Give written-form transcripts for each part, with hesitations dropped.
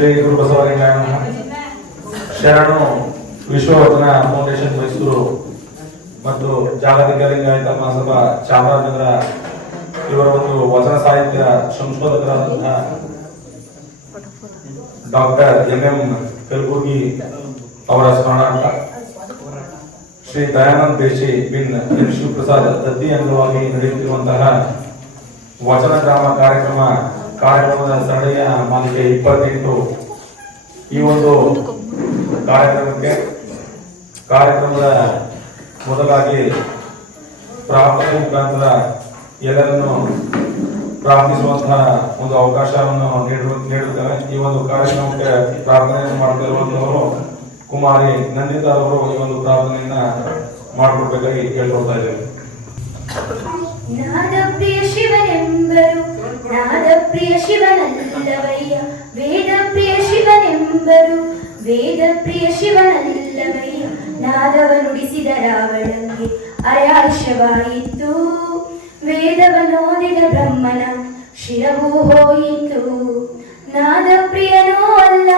ಶ್ರೀ ಗುರು ಬಸವಲಿಂಗಾಯ ಶರಣು ವಿಶ್ವವರ್ಧನ ಫೌಂಡೇಶನ್ ಮೈಸೂರು ಮತ್ತು ಜಾಗತಿಕ ಲಿಂಗಾಯತ ಮಹಾಸಭಾ ಚಾಮರಾಜನಗರ ಇವರ ಒಂದು ವಚನ ಸಾಹಿತ್ಯ ಸಂಶೋಧಕರಾದಂತಹ ಡಾಕ್ಟರ್ ಎಂ ಕಲಬುರ್ಗಿ ಅವರ ಸ್ಮರಣಾರ್ಥ ಶ್ರೀ ದಯಾನಂದ ದೇಶಿ ಬಿನ್ ಎನ್ ಶಿವಪ್ರಸಾದ್ ದತ್ತಿ ಅಂಗವಾಗಿ ನಡೆಯುತ್ತಿರುವಂತಹ ವಚನ ಗ್ರಾಮ ಕಾರ್ಯಕ್ರಮದ ಸರಣಿಯ ಮಾಲಿಕೆ 28. ಈ ಒಂದು ಕಾರ್ಯಕ್ರಮದ ಮೊದಲಾಗಿ ಪ್ರಾರ್ಥನೆ ಮುಖಾಂತರ ಎಲ್ಲರನ್ನು ಪ್ರಾರ್ಥಿಸುವಂತಹ ಒಂದು ಅವಕಾಶವನ್ನು ನೀಡುತ್ತೇವೆ. ಈ ಒಂದು ಕಾರ್ಯಕ್ರಮಕ್ಕೆ ಪ್ರಾರ್ಥನೆಯನ್ನು ಮಾಡುತ್ತಿರುವಂತವರು ಕುಮಾರಿ ನಂದಿತಾ ಅವರು ಈ ಒಂದು ಪ್ರಾರ್ಥನೆಯನ್ನ ಮಾಡಿಕೊಡ್ಬೇಕಾಗಿ ಕೇಳ್ಕೊಳ್ತಾ ಇದ್ದೇವೆ. ನಾದಪ್ರಿಯ ಶಿವನೆಂಬರು ನಾದಪ್ರಿಯ ಶಿವನಲ್ಲವಯ್ಯ, ವೇದಪ್ರಿಯ ಶಿವನೆಂಬರು ವೇದಪ್ರಿಯ ಶಿವನಲ್ಲವಯ್ಯ. ನಾದವ ನುಡಿಸಿದ ರಾವಣಂಗೆ ಅಯಾಶವಾಯಿತು, ವೇದವನ್ನೋದಿದ ಬ್ರಹ್ಮನ ಶಿರವೂ ಹೋಯಿತು. ನಾದಪ್ರಿಯನೂ ಅಲ್ಲ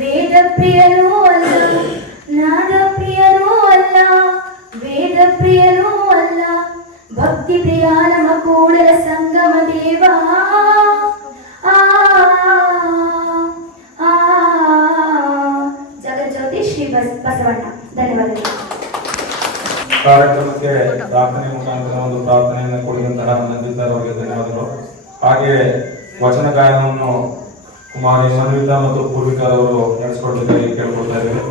ವೇದಪ್ರಿಯನೂ ಅಲ್ಲ, ನಾದಪ್ರಿಯನೂ ಅಲ್ಲ ವೇದಪ್ರಿಯನೂ ಅಲ್ಲ, ಭಕ್ತಿ ಪ್ರಿಯ ನಮ ಕೂಡಲ ಸಂಗಮ ದೇವ. ಜಗಜ್ಯೋತಿ ಶ್ರೀ ಬಸವಣ್ಣ. ಧನ್ಯವಾದಗಳು. ಕಾರ್ಯಕ್ರಮಕ್ಕೆ ಪ್ರಾರ್ಥನೆ ಮುಖಾಂತರ ಒಂದು ಪ್ರಾರ್ಥನೆಯನ್ನು ಕೊಡಿದಂತಹ ನಂದಿತಾರ್ ಅವರಿಗೆ ಧನ್ಯವಾದಗಳು. ಹಾಗೆ ವಚನ ಗಾಯನವನ್ನು ಕುಮಾರಿ ಮನ್ವಿತಾ ಮತ್ತು ಪೂರ್ವಿಕಾ ಅವರು ನಡೆಸಿಕೊಡಬೇಕಾಗಿ ಕೇಳ್ಕೊಳ್ತಾ ಇದ್ದೇವೆ.